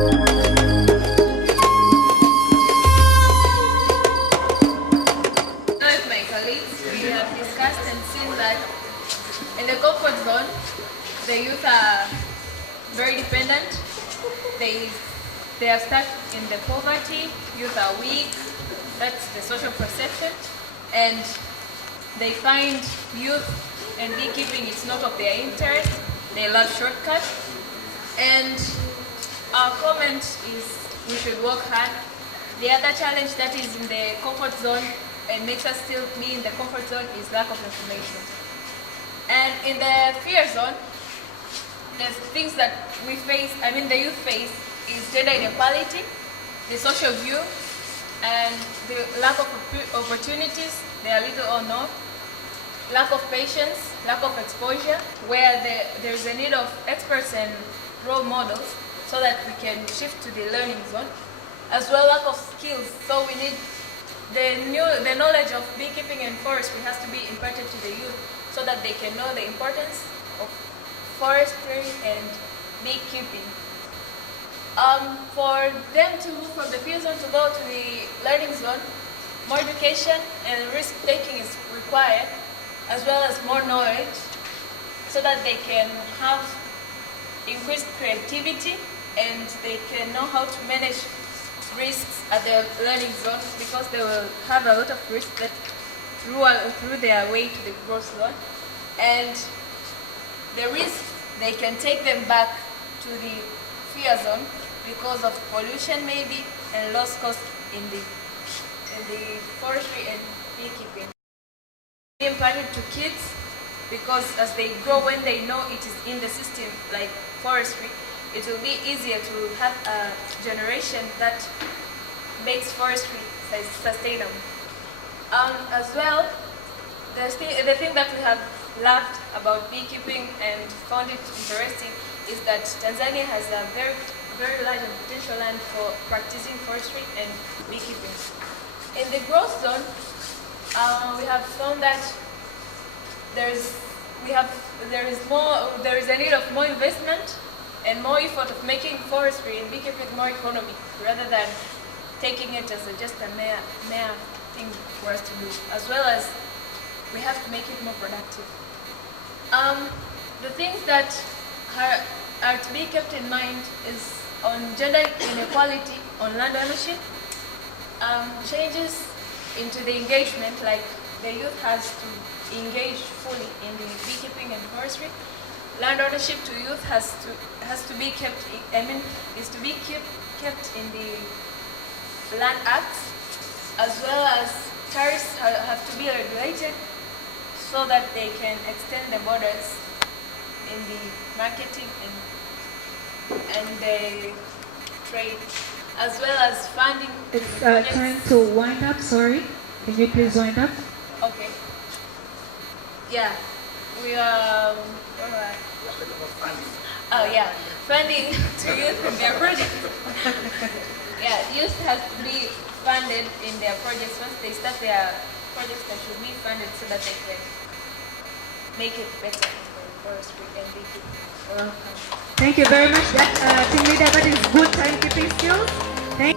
With my colleagues, we have discussed and seen that in the comfort zone, the youth are very dependent. They are stuck in the poverty. Youth are weak. That's the social perception, and they find youth and beekeeping is not of their interest. They love shortcuts, and our comment is we should work hard. The other challenge that is in the comfort zone and makes us still be in the comfort zone is lack of information. And in the fear zone, the things that we face, the youth face, is gender inequality, the social view, and the lack of opportunities, they are little or no, lack of patience, lack of exposure, where there is a need of experts and role models so that we can shift to the learning zone, as well lack of skills. So we need the knowledge of beekeeping and forestry has to be imparted to the youth so that they can know the importance of forestry and beekeeping. For them to move from the fear zone to go to the learning zone, more education and risk-taking is required, as well as more knowledge, so that they can have increased creativity and they can know how to manage risks at the learning zone, because they will have a lot of risks that through their way to the growth zone, and the risks they can take them back to the fear zone because of pollution maybe and lost cost in the forestry and beekeeping. Be imparted to kids, because as they grow, when they know it is in the system like forestry, it will be easier to have a generation that makes forestry sustainable. As well, the thing that we have loved about beekeeping and found it interesting is that Tanzania has a very, very large and potential land for practicing forestry and beekeeping. In the growth zone, we have found that there is a need of more investment and more effort of making forestry and beekeeping more economic, rather than taking it as just a mere thing for us to do, as well as we have to make it more productive. The things that are to be kept in mind is on gender inequality, on land ownership, changes into the engagement, like the youth has to engage fully in the beekeeping and forestry. Land ownership to youth has to be kept. Is to be kept in the Land Act, as well as tariffs have to be regulated so that they can extend the borders in the marketing and the trade, as well as funding. It's time to wind up. Sorry, can you please wind up? Okay. Yeah, we are. Oh yeah, funding to youth in their projects. Yeah, youth has to be funded in their projects. Once they start their projects, they should be funded so that they can make it better for forestry and beekeeping. Thank you very much, team leader. That is good timekeeping skills. Thank